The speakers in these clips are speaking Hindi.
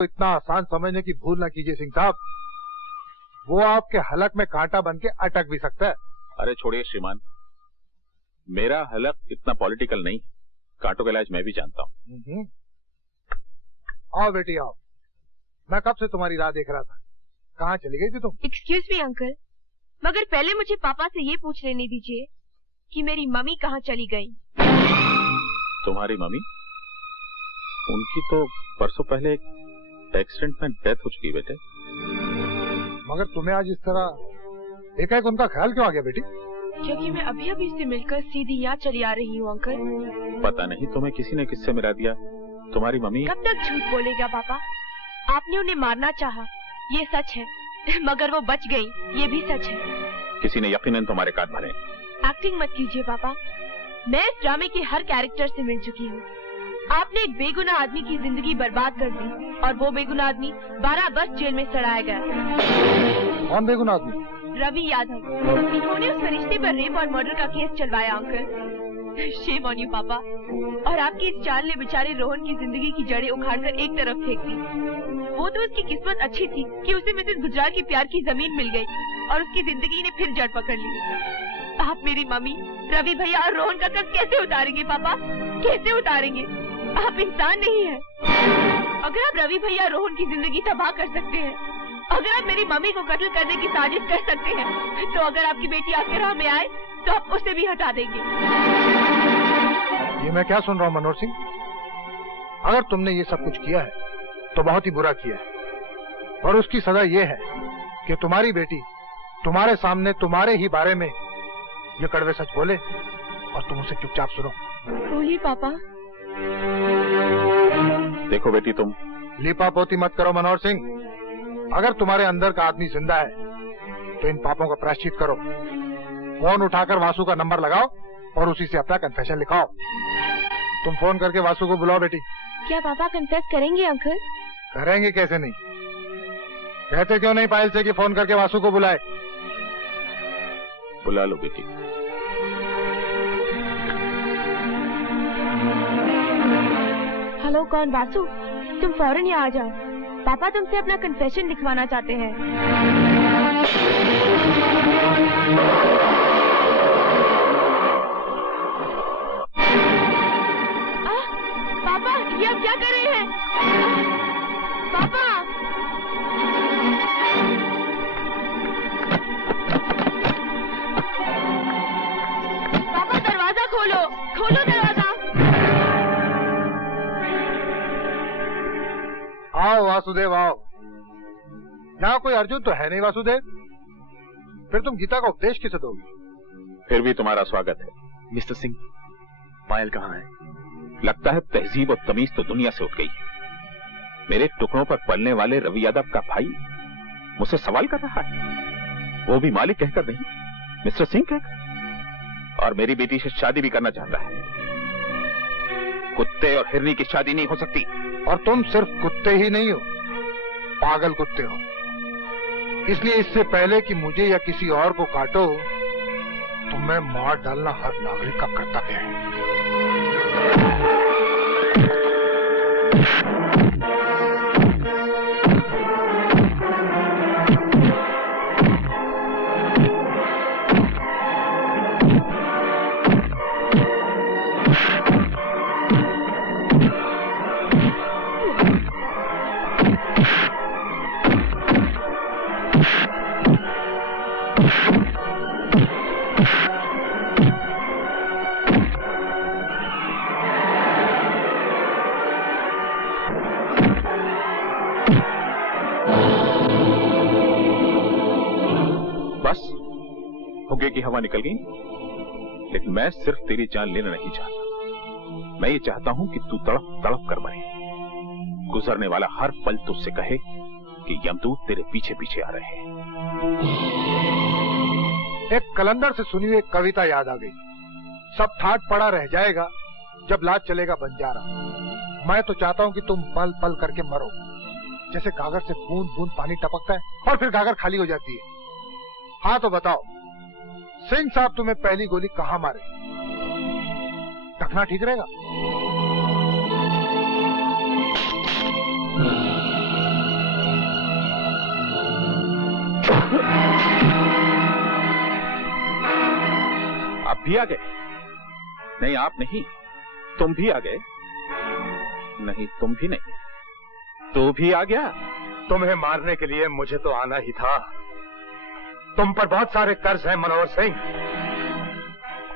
तो इतना आसान समझने की भूल ना कीजिए सिंह साहब, वो आपके हलक में कांटा बन के अटक भी सकता है। अरे छोड़िए श्रीमान, मेरा हलक इतना पॉलिटिकल नहीं, कांटों का इलाज मैं भी जानता हूँ। आओ बेटी आओ, मैं कब से तुम्हारी राह देख रहा था। कहाँ चली गई थी तुम? एक्सक्यूज मी अंकल, मगर पहले मुझे पापा से ये पूछ लेने दीजिए कि मेरी मम्मी कहाँ चली गई। तुम्हारी मम्मी? उनकी तो परसों पहले एक एक्सीडेंट में डेथ हो चुकी बेटे। मगर तुम्हें आज इस तरह एकाएक उनका ख्याल क्यों आ गया बेटी? क्योंकि मैं अभी अभी से मिलकर सीधी यहाँ चली आ रही हूँ अंकल। पता नहीं तुम्हें किसी ने किससे मिला दिया। तुम्हारी मम्मी कब तक झूठ बोलेगा पापा? आपने उन्हें मारना चाहा, ये सच है, मगर वो बच गई, ये भी सच है। किसी ने यकीनन तुम्हारे कान भरे। एक्टिंग मत कीजिए पापा, मैं इस ड्रामे के हर कैरेक्टर से मिल चुकी हूँ। आपने एक बेगुनाह आदमी की जिंदगी बर्बाद कर दी और वो बेगुनाह आदमी 12 वर्ष जेल में सड़ाया गया। कौन बेगुनाह आदमी? रवि यादव। इन्होंने उस फरिश्ते पर रेप और मर्डर का केस चलवाया uncle. Shame on you papa. और आपकी इस चाल ने बेचारे रोहन की जिंदगी की जड़ें उखाड़कर एक तरफ फेंक दी। वो तो उसकी किस्मत अच्छी थी कि उसे मिसेस गुजराल के प्यार की जमीन मिल गई और उसकी जिंदगी ने फिर जड़ पकड़ ली। आप मेरी मम्मी, रवि भैया और रोहन का कर्ज कैसे उतारेंगे पापा? कैसे उतारेंगे? आप इंसान नहीं है। अगर आप रवि भैया रोहन की जिंदगी तबाह कर सकते हैं, अगर आप मेरी मम्मी को कत्ल करने की साजिश कर सकते हैं, तो अगर आपकी बेटी आपके राह में आए तो आप उसे भी हटा देंगे। ये मैं क्या सुन रहा हूँ मनोहर सिंह? अगर तुमने ये सब कुछ किया है तो बहुत ही बुरा किया है, और उसकी सजा ये है कि तुम्हारी बेटी तुम्हारे सामने तुम्हारे ही बारे में ये कड़वे सच बोले और तुम उसे चुपचाप सुनो। बोलिए पापा। देखो बेटी, तुम लीपापोती मत करो मनोहर सिंह। अगर तुम्हारे अंदर का आदमी जिंदा है तो इन पापों का प्रायश्चित करो। फोन उठाकर वासु का नंबर लगाओ और उसी से अपना कन्फेशन लिखाओ। तुम फोन करके वासु को बुलाओ बेटी। क्या पापा कन्फेस करेंगे अंकल? करेंगे कैसे नहीं? कहते क्यों नहीं पायल से कि फोन करके वासु को बुलाए? बुला लो बेटी। हेलो, कौन? वासु, तुम फौरन यहाँ आ जाओ। पापा तुमसे अपना कन्फेशन लिखवाना चाहते हैं। पापा, ये आप क्या कर रहे हैं? पापा! पापा दरवाजा खोलो, खोलो दरवाजा। आओ वासुदेव आओ। यहाँ कोई अर्जुन तो है नहीं वासुदेव, फिर तुम गीता का उपदेश किसे दोगे? फिर भी तुम्हारा स्वागत है। मिस्टर सिंह, पायल कहाँ है? लगता है तहजीब और तमीज तो दुनिया से उठ गई है। मेरे टुकड़ों पर पलने वाले रवि यादव का भाई मुझसे सवाल कर रहा है, वो भी मालिक कहकर नहीं, मिस्टर सिंह कहकर। और मेरी बेटी से शादी भी करना चाहता है। कुत्ते और हिरनी की शादी नहीं हो सकती। और तुम सिर्फ कुत्ते ही नहीं हो, पागल कुत्ते हो। इसलिए इससे पहले कि मुझे या किसी और को काटो, तुम्हें मार डालना हर नागरिक का कर्तव्य है। की हवा निकल गई, लेकिन मैं सिर्फ तेरी जान लेना नहीं चाहता। मैं ये चाहता हूं कि तू तड़प तड़प कर मरे। गुजरने वाला हर पल तुझसे कहे कि यमदूत तेरे पीछे पीछे आ रहे हैं। एक कलंदर से सुनी हुई एक कविता याद आ गई। सब ठाट पड़ा रह जाएगा जब लाज चलेगा बंजारा। मैं तो चाहता हूं कि तुम पल पल करके मरो, जैसे गागर से बूंद बूंद पानी टपकता है और फिर गागर खाली हो जाती है। हाँ तो बताओ सिंह साहब, तुम्हें पहली गोली कहां मारे? टकना ठीक रहेगा? भी आ गए? नहीं आप नहीं, तुम भी आ गए। नहीं तुम भी नहीं, तू भी आ गया। तुम्हें मारने के लिए मुझे तो आना ही था। तुम पर बहुत सारे कर्ज हैं मनोहर सिंह।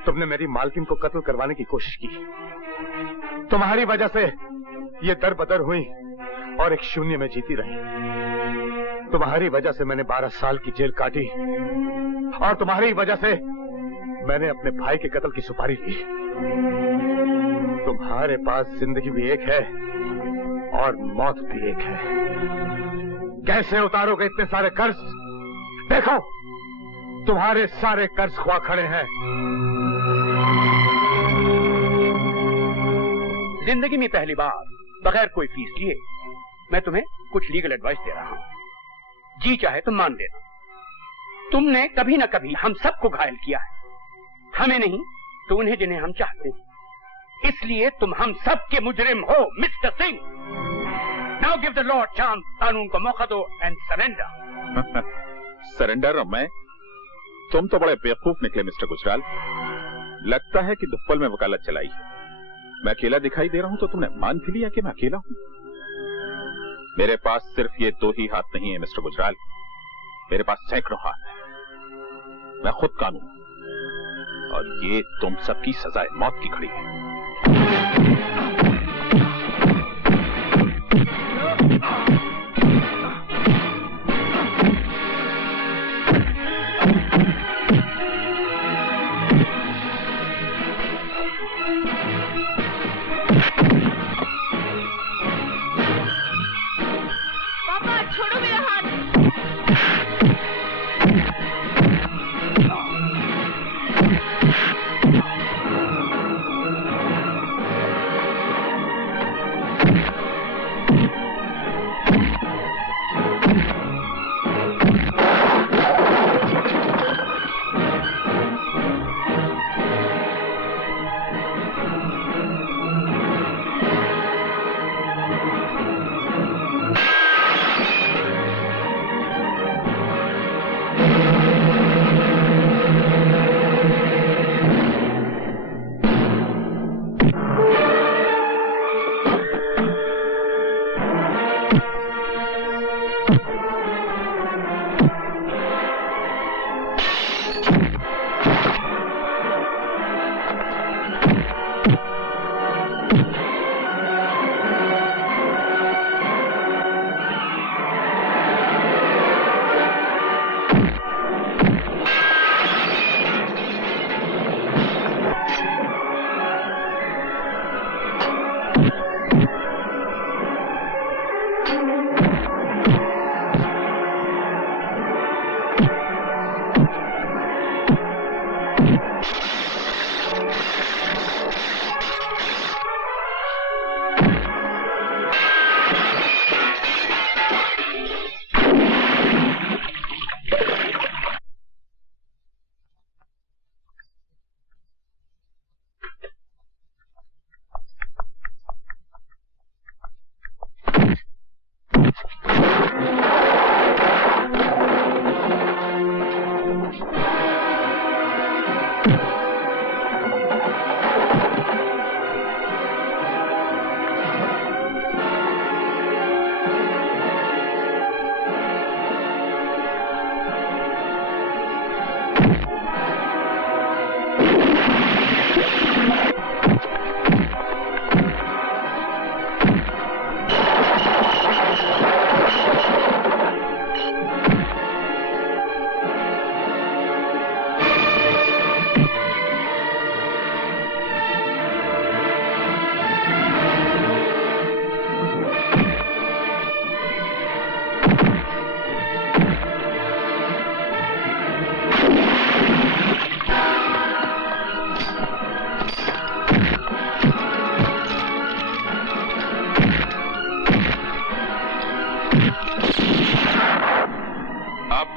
तुमने मेरी मालकिन को कत्ल करवाने की कोशिश की। तुम्हारी वजह से ये दर बदर हुई और एक शून्य में जीती रही। तुम्हारी वजह से मैंने 12 साल की जेल काटी और तुम्हारी वजह से मैंने अपने भाई के कत्ल की सुपारी ली। तुम्हारे पास जिंदगी भी एक है और मौत भी एक है। कैसे उतारोगे इतने सारे कर्ज? देखो तुम्हारे सारे कर्ज खुआ खड़े हैं। जिंदगी में पहली बार बगैर कोई फीस लिए मैं तुम्हें कुछ लीगल एडवाइस दे रहा हूं। जी चाहे तो मान लेना। तुमने कभी ना कभी हम सबको घायल किया है, हमें नहीं तो उन्हें जिन्हें हम चाहते हैं। इसलिए तुम हम सब के मुजरिम हो mister Singh. Now give the law chance, कानून को मौका दो एंड सरेंडर। सरेंडर? और मैं? तुम तो बड़े बेवकूफ निकले मिस्टर गुजराल। लगता है कि दुप्पल में वकालत चलाई है। मैं अकेला दिखाई दे रहा हूं तो तुमने मान भी लिया कि मैं अकेला हूं। मेरे पास सिर्फ ये 2 ही हाथ नहीं है मिस्टर गुजराल, मेरे पास सैकड़ों हाथ है। मैं खुद कानून और ये तुम सबकी सजा मौत की खड़ी है। छोड़ो मेरा हाथ।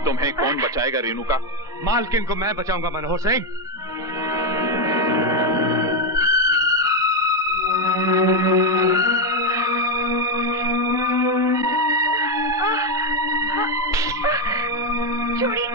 तुम्हें कौन बचाएगा रेणुका? मालकिन को मैं बचाऊंगा मनोहर सिंह। छोड़िए।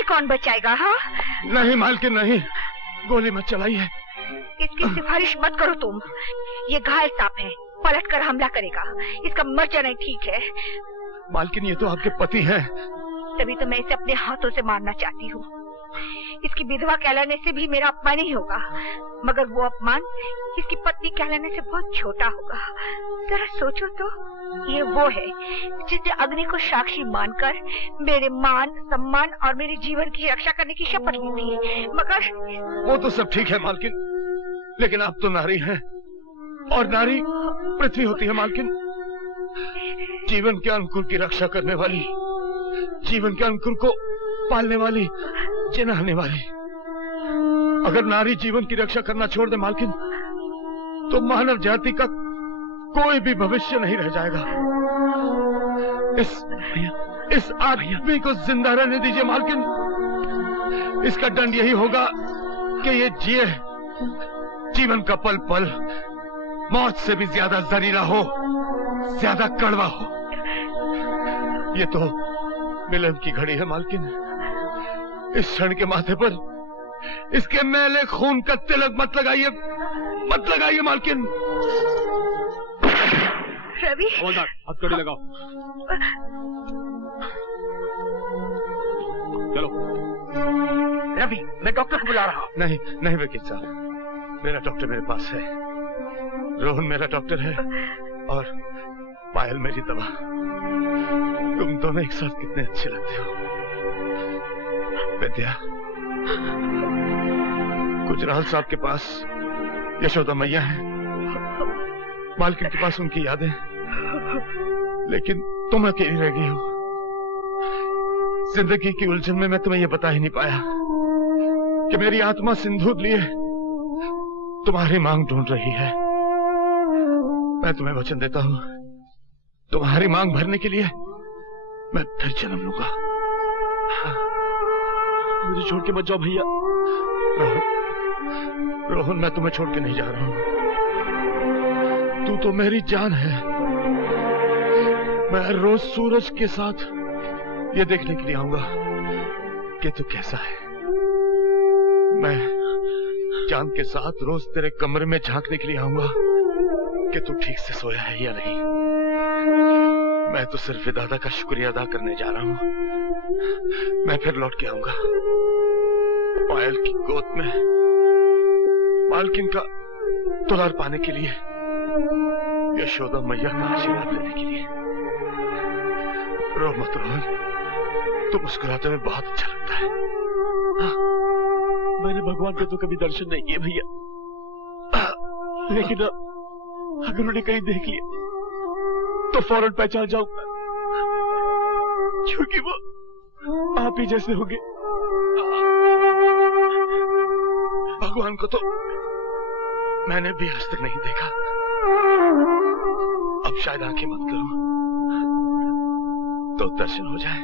मुझे कौन बचाएगा? हाँ, नहीं मालकिन नहीं, गोली मत चलाइए। इसकी सिफारिश मत करो तुम। ये घायल सांप है, पलट कर हमला करेगा। इसका मर जाना ठीक है। मालकिन ये तो आपके पति हैं। तभी तो मैं इसे अपने हाथों से मारना चाहती हूँ। इसकी विधवा कहलाने से भी मेरा अपमान ही होगा, मगर वो अपमान इसकी पत्नी कहलाने से बहुत छोटा होगा। जरा सोचो तो, ये वो है जिसने अग्नि को साक्षी मानकर मेरे मान सम्मान और मेरे जीवन की रक्षा करने की शपथ ली थी। मगर वो तो सब ठीक है मालकिन, लेकिन आप तो नारी हैं और नारी पृथ्वी होती है मालकिन, जीवन के अंकुर की रक्षा करने वाली, जीवन के अंकुर को पालने वाली, जिनाने वाली। अगर नारी जीवन की रक्षा करना छोड़ दे मालकिन, तो मानव जाति का कोई भी भविष्य नहीं रह जाएगा। इस आदमी को जिंदा रहने दीजिए मालकिन। इसका दंड यही होगा कि ये जिए, जीवन का पल पल मौत से भी ज्यादा जहरीला हो, ज्यादा कड़वा हो। ये तो मिलन की घड़ी है मालकिन। इस क्षण के माथे पर इसके मैले खून का तिलक मत लगाइए, मत लगाइए मालकिन। रवि, हथकड़ी लगाओ। चलो। रवि, मैं डॉक्टर को बुला रहा हूँ। नहीं नहीं वकील साहब, मेरा डॉक्टर मेरे पास है। रोहन मेरा डॉक्टर है और पायल मेरी दवा। तुम दोनों एक साथ कितने अच्छे लगते हो। विद्या, गुजराल साहब के पास यशोदा मैया है, मालकिन के पास उनकी यादें, लेकिन तुम अकेली रह गई हो। जिंदगी की उलझन में मैं तुम्हें यह बता ही नहीं पाया कि मेरी आत्मा सिंदूर लिए तुम्हारी मांग ढूंढ रही है। मैं तुम्हें वचन देता हूं, तुम्हारी मांग भरने के लिए मैं फिर जन्म लूंगा। मुझे छोड़ के मत जाओ भैया। रोहन, मैं तुम्हें छोड़ के नहीं जा रहा हूं। तू तो मेरी जान है। मैं रोज सूरज के साथ ये देखने के लिए आऊंगा कि तू कैसा है। मैं चांद के साथ रोज तेरे कमरे में झांकने के लिए आऊंगा कि तू ठीक से सोया है या नहीं। मैं तो सिर्फ विधाता का शुक्रिया अदा करने जा रहा हूं। मैं फिर लौट के आऊंगा पायल की गोद में मालकिन का दुलार पाने के लिए, यशोदा मैया का आशीर्वाद लेने के लिए। रो मत रोहन, तुम मुस्कुराते हुए बहुत अच्छा लगता है। मैंने भगवान को तो कभी दर्शन नहीं किए भैया, लेकिन अगर उन्हें कहीं देख लिया तो फौरन पहचान जाऊंगा, क्योंकि वो आप ही जैसे होंगे। भगवान को तो मैंने भी आज तक नहीं देखा। अब शायद आंखें बंद करूं तो दर्शन हो जाए।